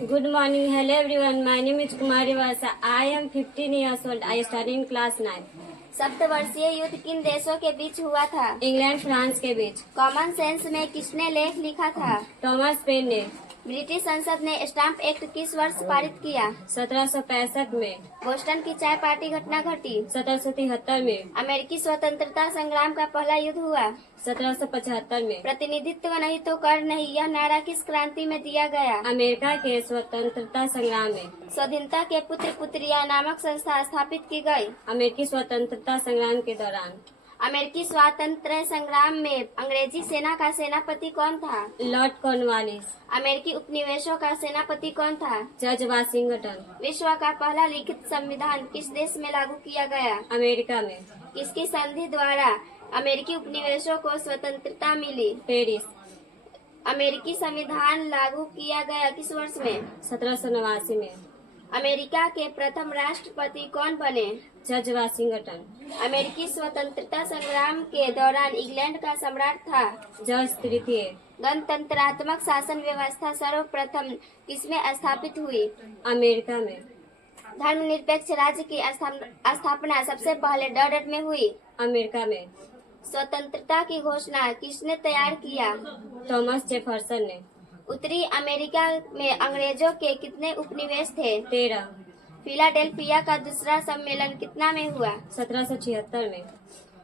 Good morning. Hello everyone. My name is Kumari Vasa. I am 15 years old. I study in class 9. सप्तवर्षीय युद्ध किन देशों के बीच हुआ था? इंग्लैंड फ्रांस के बीच। कॉमन सेंस में किसने लेख लिखा था? थॉमस पेन ने। ब्रिटिश संसद ने स्टाम्प एक्ट किस वर्ष पारित किया? 1765 में। बोस्टन की चाय पार्टी घटना घटी? 1773 में। अमेरिकी स्वतंत्रता संग्राम का पहला युद्ध हुआ? 1775 में। प्रतिनिधित्व नहीं तो कर नहीं, यह नारा किस क्रांति में दिया गया? अमेरिका के स्वतंत्रता संग्राम में। स्वाधीनता के पुत्र पुत्रिया नामक संस्था स्थापित की गई? अमेरिकी स्वतंत्रता संग्राम के दौरान। अमेरिकी स्वातंत्र्य संग्राम में अंग्रेजी सेना का सेनापति कौन था? Lord Cornwallis. अमेरिकी उपनिवेशों का सेनापति कौन था? George Washington. विश्व का पहला लिखित संविधान किस देश में लागू किया गया? अमेरिका में। किसकी संधि द्वारा अमेरिकी उपनिवेशों को स्वतंत्रता मिली? पेरिस। अमेरिकी संविधान लागू किया गया किस वर्ष में? 1789 में। अमेरिका के प्रथम राष्ट्रपति कौन बने? George Washington. अमेरिकी स्वतंत्रता संग्राम के दौरान इंग्लैंड का सम्राट था? जॉर्ज तृतीय। गणतंत्रात्मक शासन व्यवस्था सर्वप्रथम किसमें स्थापित हुई? अमेरिका में। धर्मनिरपेक्ष राज्य की स्थापना सबसे पहले डॉर्डन में हुई? अमेरिका में। स्वतंत्रता की घोषणा किसने तैयार किया? थॉमस जेफरसन ने। उत्तरी अमेरिका में अंग्रेजों के कितने उपनिवेश थे? 13। फिलाडेल्फिया का दूसरा सम्मेलन कितना में हुआ? 1776 में।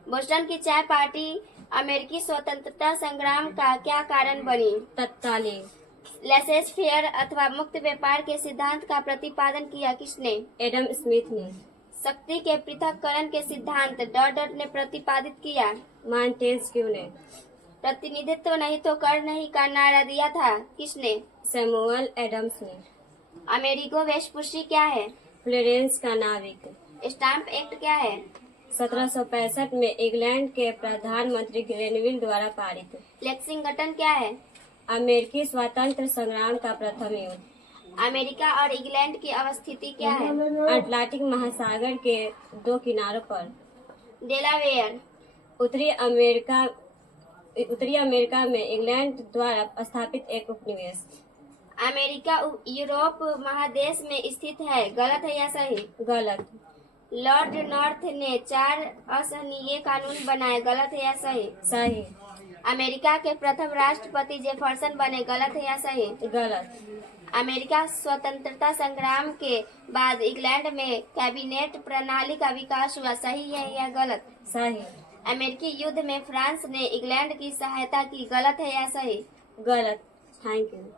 बोस्टन की चाय पार्टी अमेरिकी स्वतंत्रता संग्राम का क्या कारण बनी? तत्कालीन। लेसेस फेयर अथवा मुक्त व्यापार के सिद्धांत का प्रतिपादन किया किसने? एडम स्मिथ ने। शक्ति के पृथक्करण के सिद्धांत डॉर्डन ने प्रतिपादित किया? मॉन्टेस्क्यू ने। प्रतिनिधित्व नहीं तो कर नहीं का नारा दिया था किसने? सैमुअल एडम्स ने। अमेरिगो वेशभूषी क्या है? फ्लोरेंस का नाविक। स्टाम्प एक्ट क्या है? 1765 में इंग्लैंड के प्रधानमंत्री ग्रेनविल द्वारा पारित। लेक्सिंगटन क्या है? अमेरिकी स्वातंत्र संग्राम का प्रथम युद्ध। अमेरिका और इंग्लैंड की अवस्थिति क्या है? अटलांटिक महासागर के दो किनारों पर। डेलावेयर। उत्तरी अमेरिका में इंग्लैंड द्वारा स्थापित एक उपनिवेश। अमेरिका यूरोप महादेश में स्थित है, गलत है या सही? गलत। लॉर्ड नॉर्थ ने 4 असहनीय कानून बनाए, गलत है या सही? सही। अमेरिका के प्रथम राष्ट्रपति जेफरसन बने, गलत है या सही? गलत। अमेरिका स्वतंत्रता संग्राम के बाद इंग्लैंड में कैबिनेट प्रणाली का विकास हुआ, सही है या गलत? सही। अमेरिकी युद्ध में फ्रांस ने इंग्लैंड की सहायता की, गलत है या सही? गलत। Thank you.